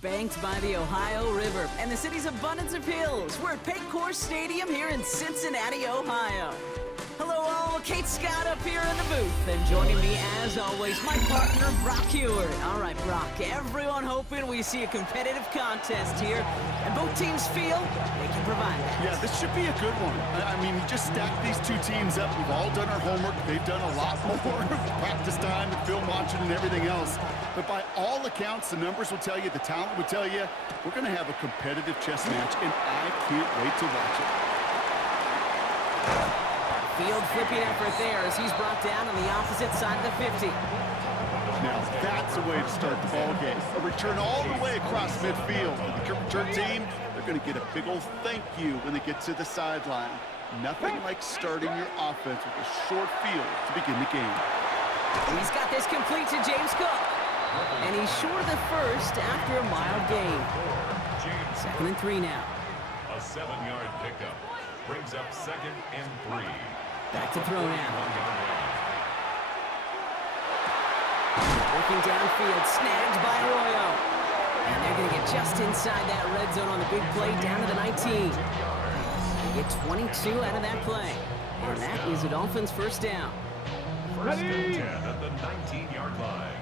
Banked by the Ohio River and the city's abundance of hills, we're at Paycor Stadium here in Cincinnati, Ohio. Hello all, Kate Scott up here in the booth, and joining me as always, my partner, Brock Hewitt. All right, Brock, everyone hoping we see a competitive contest here, and both teams feel they can provide that. Yeah, this should be a good one. I mean, you just stack these two teams up. We've all done our homework. They've done a lot more practice time and film watching and everything else. But by all accounts, the numbers will tell you, the talent will tell you, we're going to have a competitive chess match, and I can't wait to watch it. Field flipping effort there as he's brought down on the opposite side of the 50. Now, that's a way to start the ball game. A return all the way across midfield. The return team, they're going to get a big old thank you when they get to the sideline. Nothing like starting your offense with a short field to begin the game. He's got this complete to James Cook. And he's short of the first after a mild gain. 2nd and 3 now. A 7-yard pickup brings up 2nd and 3. Back to throw now. Working downfield, snagged by Arroyo. And they're going to get just inside that red zone on the big play, down to the 19. They get 22 out of that play. And that is a Dolphins first down. First and 10 at the 19-yard line.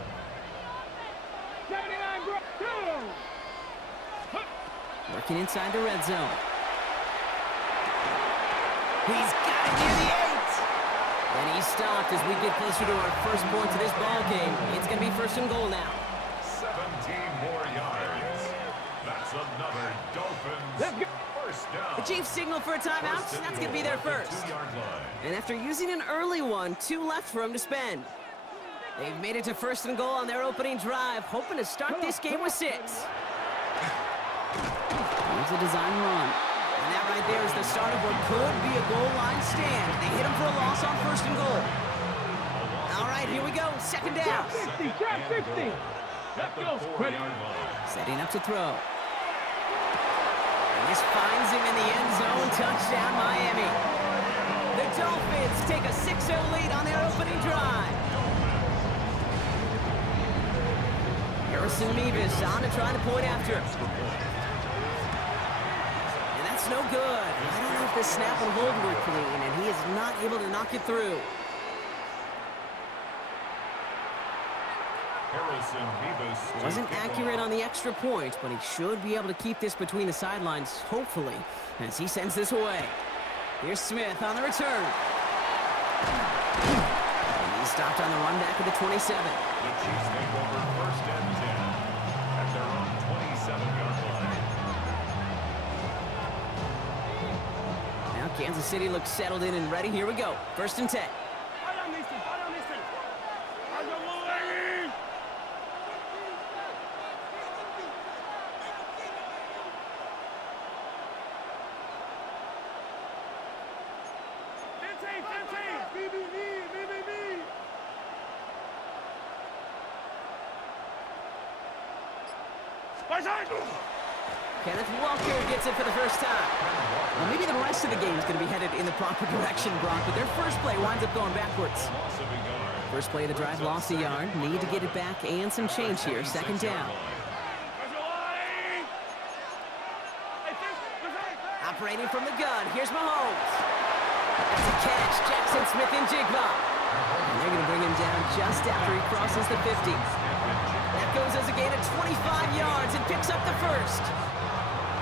79, bro. Working inside the red zone. He's got it near the 8. And he's stopped as we get closer to our first point to this ball game. It's going to be 1st and goal now. 17 more yards. That's another Dolphins first down. The Chiefs signal for a timeout. That's going to be their first. 2-yard line. And after using an early one, 2 left for him to spend. They've made it to 1st and goal on their opening drive, hoping to start this game with 6. Here's a design run. And that right there is the start of what could be a goal line stand. They hit him for a loss on 1st and goal. All right, here we go. 2nd down. 50, trap 50. Let's go, Squiddy. Setting up to throw. And this finds him in the end zone. Touchdown, Miami. The Dolphins take a 6-0 lead on their opening drive. Harrison Mevis on to try to point after. And that's no good. I don't know if the snap and hold were clean, and he is not able to knock it through. Wasn't accurate on the extra point, but he should be able to keep this between the sidelines, hopefully, as he sends this away. Here's Smith on the return. He's stopped on the run back at the 27. The Chiefs take over 1st and 10 at their own 27-yard line. Now Kansas City looks settled in and ready. Here we go. 1st and 10. Kenneth Walker gets it for the first time. Well, maybe the rest of the game is going to be headed in the proper direction, Brock, but their first play winds up going backwards. First play of the drive, lost a yard. Need to get it back and some change here. 2nd down. Operating from the gun. Here's Mahomes. That's a catch. Jackson Smith and Jigba. And they're going to bring him down just after he crosses the 50. That goes as a gain of 25 yards and picks up the first.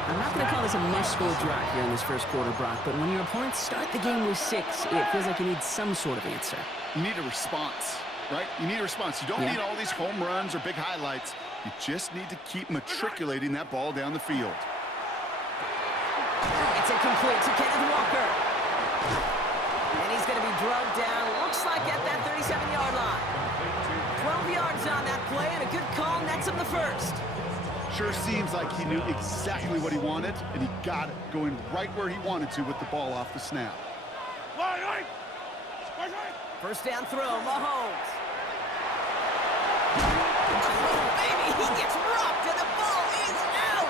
I'm not going to call this a must-score drive here in this first quarter, Brock, but when your opponents start the game with 6, it feels like you need some sort of answer. You need a response, right? You need a response. You don't need all these home runs or big highlights. You just need to keep matriculating that ball down the field. It's incomplete to Kenneth Walker. And he's going to be drugged down, looks like at that 37-yard line. 12 yards on that play, and a good call nets him the first. Sure seems like he knew exactly what he wanted, and he got it, going right where he wanted to with the ball off the snap. 1st down throw, Mahomes. Oh, baby, he gets rocked, and the ball is out.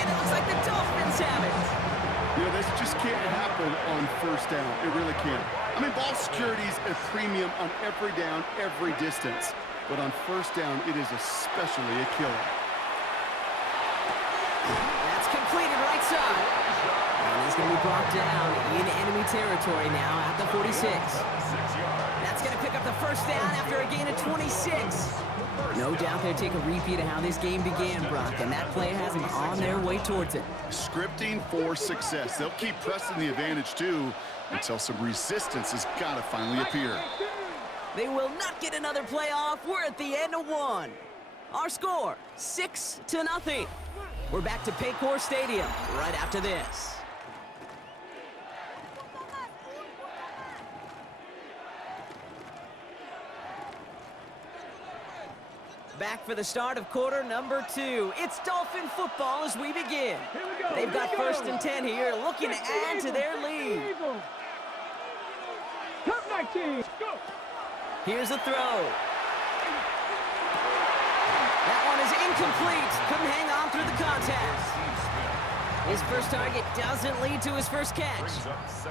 And it looks like the Dolphins have it. You know, this just can't happen on 1st down. It really can't. I mean, ball security is a premium on every down, every distance. But on 1st down, it is especially a killer. That's completed right side. And he's going to be brought down in enemy territory now at the 46. That's going to pick up the first down after a gain of 26. No doubt they'll take a repeat of how this game began, Brock, and that play has them on their way towards it. Scripting for success. They'll keep pressing the advantage, too, until some resistance has got to finally appear. They will not get another play off. We're at the end of one. Our score, 6-0. We're back to Paycor Stadium right after this. Back for the start of quarter number 2. It's Dolphin football as we begin. They've got 1st and 10 here, looking to add to their lead. Top 19. Go. Here's a throw. That one is incomplete. Couldn't hang on through the contact. His first target doesn't lead to his first catch.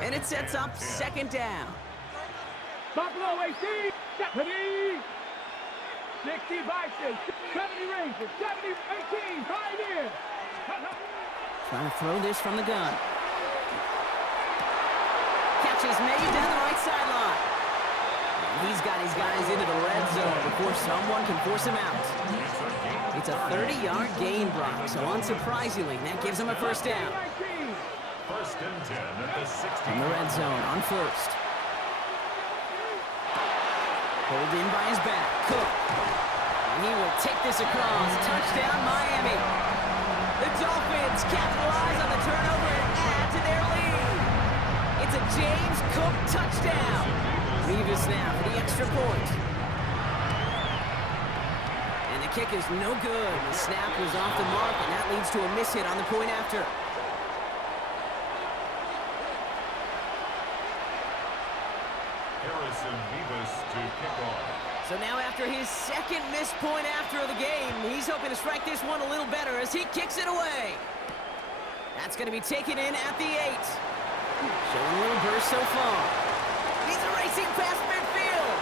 And it sets up 2nd down. Buffalo 18. 70. 60 Vikings. 70 Rangers. 70 18. 5 in. Trying to throw this from the gun. Catch is made down the right sideline. And he's got his guys into the red zone before someone can force him out. It's a 30-yard gain, Brock, so unsurprisingly, that gives him a first down. 1st and 10 at the 60. From the red zone on 1st. Pulled in by his back. Cook. And he will take this across. Touchdown, Miami. The Dolphins capitalize on the turnover and add to their lead. It's a James Cook touchdown. Revis now for the extra point. And the kick is no good. The snap was off the mark, and that leads to a miss hit on the point after. To kick off. So now after his 2nd missed point after the game, he's hoping to strike this one a little better as he kicks it away. That's going to be taken in at the 8. Showing a little burst so far. He's racing past midfield.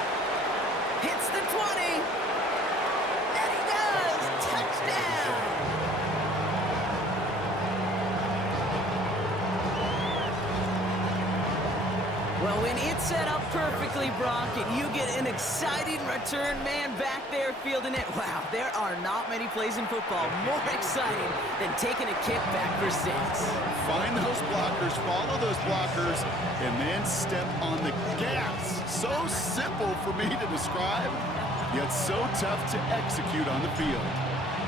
Hits the 20. And he does. Touchdown. Well, when it's set up perfectly, Brock, and you get an exciting return man back there fielding it, wow, there are not many plays in football more exciting than taking a kick back for 6. Find those blockers, follow those blockers, and then step on the gas. So simple for me to describe, yet so tough to execute on the field.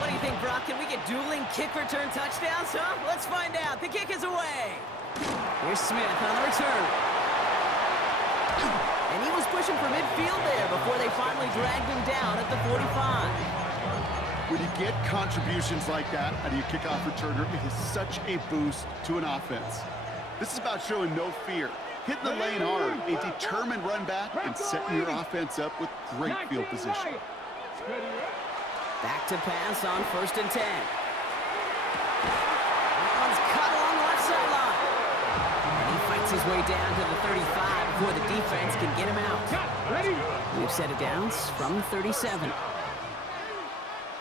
What do you think, Brock? Can we get dueling kick return touchdowns, huh? Let's find out. The kick is away. Here's Smith on the return. And he was pushing for midfield there before they finally dragged him down at the 45. When you get contributions like that out of your kickoff returner, it is such a boost to an offense. This is about showing no fear, hitting the lane hard, a determined run back, and setting your offense up with great field position. Back to pass on 1st and 10. That one's cut along the left sideline. And he fights his way down to the 35 before the defense can get him out. Ready? We've set it down from 37.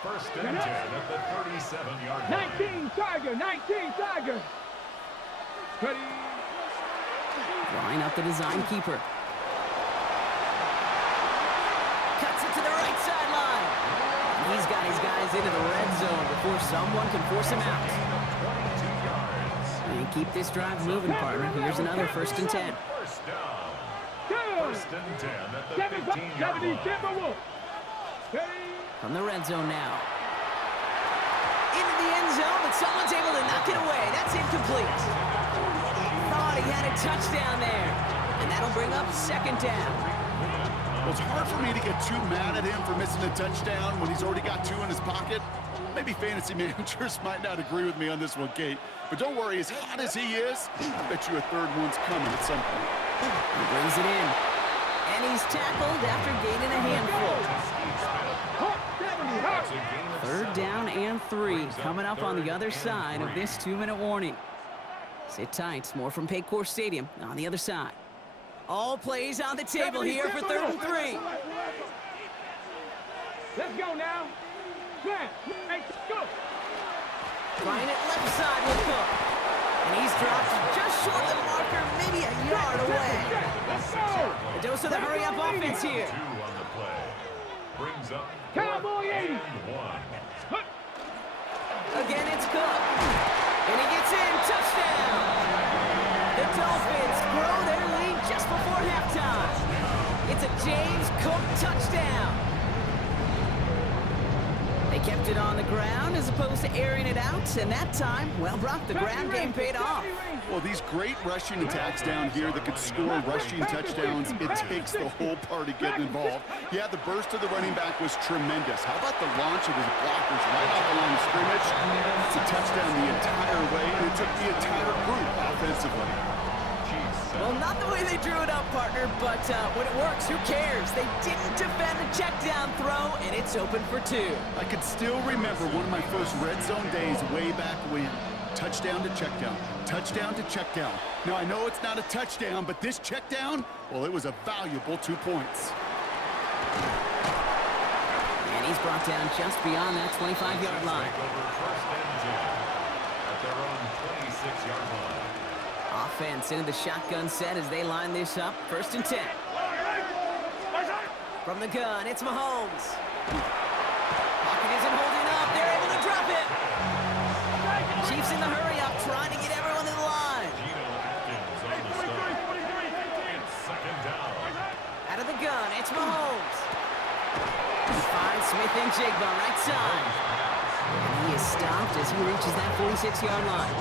1st and 10 at the 37-yard line. 19 Tiger. 19 Tiger. Ready? Line up the design keeper. Cuts it to the right sideline. And he's got his guys into the red zone before someone can force him out. And keep this drive moving, partner. Here's another 1st and 10. First down. 1st and 10 at the 15-yard line. From the red zone now. Into the end zone, but someone's able to knock it away. That's incomplete. Thought he had a touchdown there. And that'll bring up 2nd down. Well, it's hard for me to get too mad at him for missing a touchdown when he's already got 2 in his pocket. Maybe fantasy managers might not agree with me on this one, Kate. But don't worry, as hot as he is, I bet you a 3rd one's coming at some point. He brings it in. And he's tackled after gaining a handful. 3rd down and 3 coming up on the other side of this 2-minute warning. Sit tight. More from Paycor Stadium on the other side. All plays on the table here for 3rd and 3. Let's go now. Snap. Hey, go. Trying it left side with Cook. And he's dropped just short of the marker, maybe a yard away. Let's go. A dose of the hurry-up offense here. 2 on the play. Brings up Cowboy 80. 1. Again, it's Cook. And he gets in. Touchdown. The Dolphins grow their lead just before halftime. It's a James Cook touchdown. They kept it on the ground as opposed to airing it out, and that time, well, Brock, the ground game paid off. Well, these great rushing attacks down here that could score rushing touchdowns, it takes the whole party getting involved. Yeah, the burst of the running back was tremendous. How about the launch of his blockers right off the line of scrimmage? It's a touchdown the entire way, and it took the entire group offensively. Well, not the way they drew it up, partner, but when it works, who cares? They didn't defend the check down throw, and it's open for 2. I could still remember one of my first red zone days way back when. Touchdown to check down, touchdown to check down. Now, I know it's not a touchdown, but this check down, well, it was a valuable 2 points. And he's brought down just beyond that 25-yard line. Over first and 10 at their own 26-yard line. Offense into the shotgun set as they line this up. First and 10. From the gun, it's Mahomes. Pocket isn't holding up. They're able to drop it. Chiefs in the hurry up, trying to get everyone to the line. It's second down. Out of the gun, it's Mahomes. He finds Smith and Jigba right side. And he is stopped as he reaches that 46-yard line.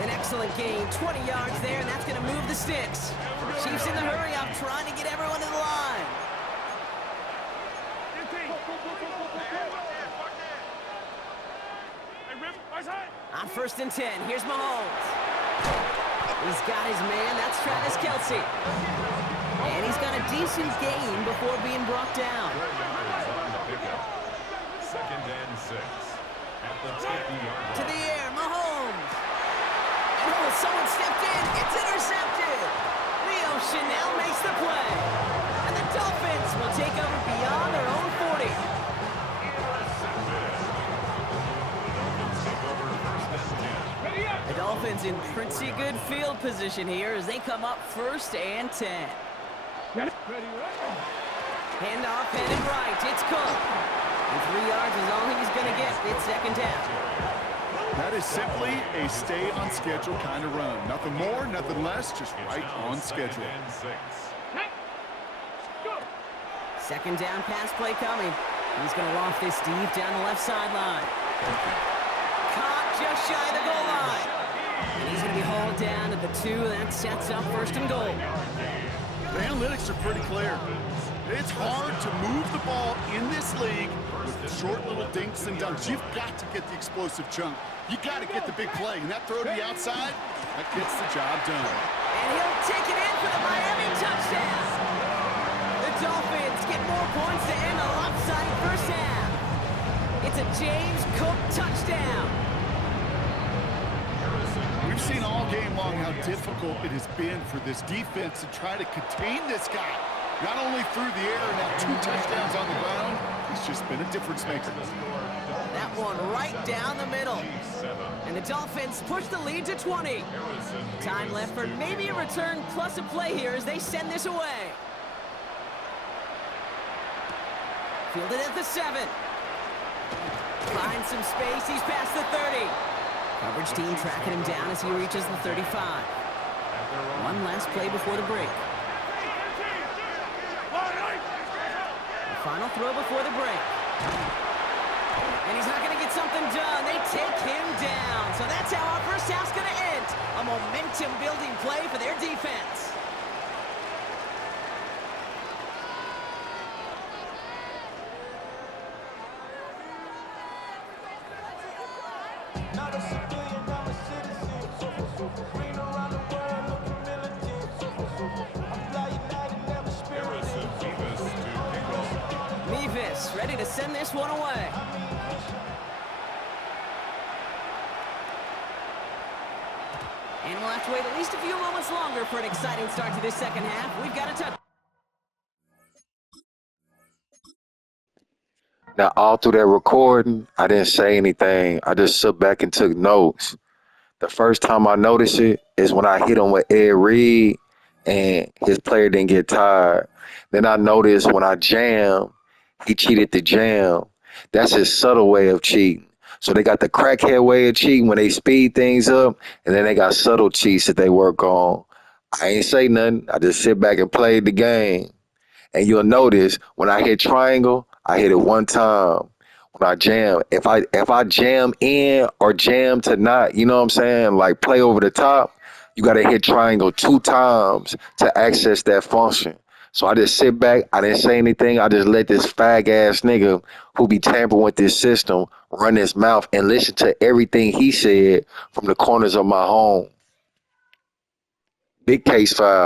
An excellent gain, 20 yards there, and that's going to move the sticks. Chiefs in the hurry up, trying to get everyone to the line. On first and 10, here's Mahomes. He's got his man, that's Travis Kelce. And he's got a decent gain before being brought down. Second and 6 at the 50-yard line. To the air, Mahomes. Oh, someone stepped in. It's intercepted. Leo Chanel makes the play. And the Dolphins will take over beyond their own 40. The Dolphins in pretty good field position here as they come up first and 10. Handoff headed right. It's Cook. And 3 yards is all he's going to get. It's second down. That is simply a stay-on-schedule kind of run. Nothing more, nothing less, just right on schedule. Second down pass play coming. He's going to loft this deep down the left sideline. Caught just shy of the goal line. And he's going to be hauled down at the 2. That sets up first and goal. The analytics are pretty clear. It's hard to move the ball in this league with short little dinks and dunks. You've got to get the explosive chunk. You got to get the big play. And that throw to the outside, that gets the job done. And he'll take it in for the Miami touchdown. The Dolphins get more points to end a lopsided first half. It's a James Cook touchdown. We've seen all game long how difficult it has been for this defense to try to contain this guy. Not only through the air, now 2 touchdowns on the ground. He's just been a difference maker. That one right down the middle. And the Dolphins push the lead to 20. Time left for maybe a return plus a play here as they send this away. Fielded at the 7. Finds some space. He's past the 30. Coverage team tracking him down as he reaches the 35. One last play before the break. The final throw before the break. And he's not going to get something done. They take him down. So that's how our first half's going to end. A momentum-building play for their defense. Not a civilian, I'm a citizen. Green around the world, looking militant. I fly United, never spirited. Mevis ready to send this one away. And we'll have to wait at least a few moments longer for an exciting start to this second half. We've got a touch. Now, all through that recording, I didn't say anything. I just sat back and took notes. The first time I noticed it is when I hit him with Ed Reed and his player didn't get tired. Then I noticed when I jammed, he cheated the jam. That's his subtle way of cheating. So they got the crackhead way of cheating when they speed things up, and then they got subtle cheats that they work on. I ain't say nothing. I just sit back and play the game. And you'll notice when I hit triangle, I hit it one time. When I jam, if I jam in or jam to not, you know what I'm saying? Like play over the top, you gotta hit triangle 2 times to access that function. So I just sit back, I didn't say anything, I just let this fag ass nigga who be tampering with this system run his mouth and listen to everything he said from the corners of my home. Big case file.